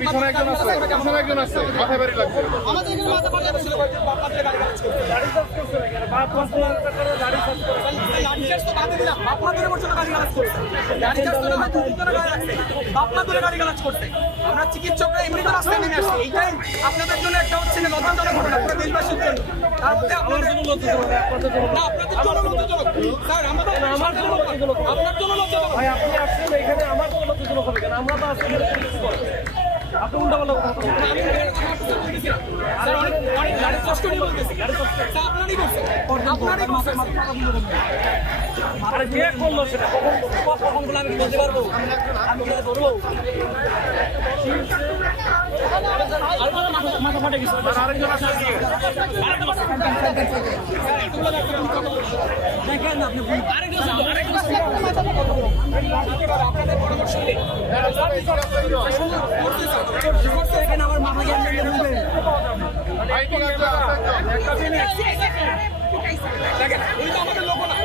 পিছনে একজন আছে, মাথায় বাড়ি লাগবে। আমরা চিকিৎসকরা এমনিতে রাস্তায় নেমে আসছি, এইটাই আপনাদের জন্য একটা হচ্ছে লজ্জাজনক ঘটনা পুরো দেশবাসীর জন্য। তার মধ্যে আপনাদের জন্য লজ্জাজনক, না আপনাদের জন্য লজ্জাজনক স্যার, আমাদের আপনার জন্য লজ্জাজনক। ভাই আপনি আসছেন এখানে, আমার জন্য লজ্জাজনক হবে কেন? আমরা তো আসলে আপনি উল্টা পাল্টা কথা বলছেন। স্যার অনেক গাড়ির কষ্ট নিয়ে বলতেছি, গাড়ির কষ্ট আপনারই করছেন, আপনারই করছেন। আরে কে করলো সেটা? কখন বলে আমি বলতে পারবো? আমি বলবো মাথা ফাটে গেছে। আরেকজন আসলে দেখেন আপনি আপনাদের পরামর্শ নেই আমার মাথা জ্ঞান বলবেন আমাদের লোক না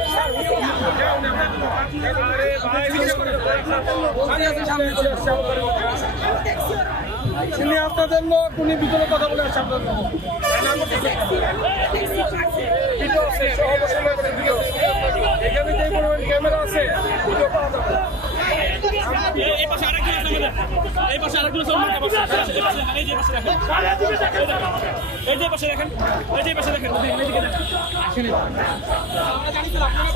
উনি আপনাদের লোক, উনি ভিতরে কথা বলে আসছে আপনার এখানে যে পরিমাণ ক্যামেরা আছে এই পাশে আরেকজন আছে আমাদের, এই পাশে আরেকজন আছে আমাদের পাশে, এই যে পাশে দেখেন, এই যে পাশে দেখেন, এই যে পাশে দেখেন, এইদিকে দেখেন, আসেন আমরা জানি স্যার আপনারা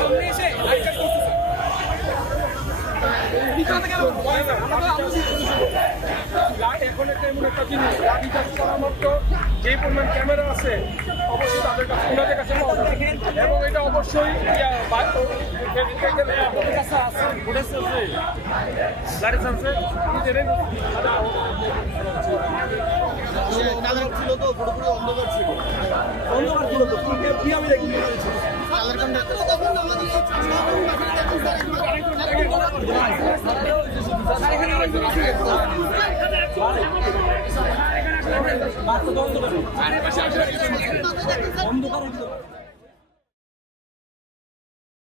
সামনে এসে এখন একটা এমন একটা জিনিস রিচার্জ করা মাত্র যে পরিমাণ ক্যামেরা আছে অবশ্যই তাদের কাছে, ওনাদের কাছে পাওয়া যাবে এবং এটা অবশ্যই কালার ছিল তো পুরোপুরি অন্ধকার ছিল, অন্ধকার ছিল তো কি আমি দেখি কালার অন্ধকার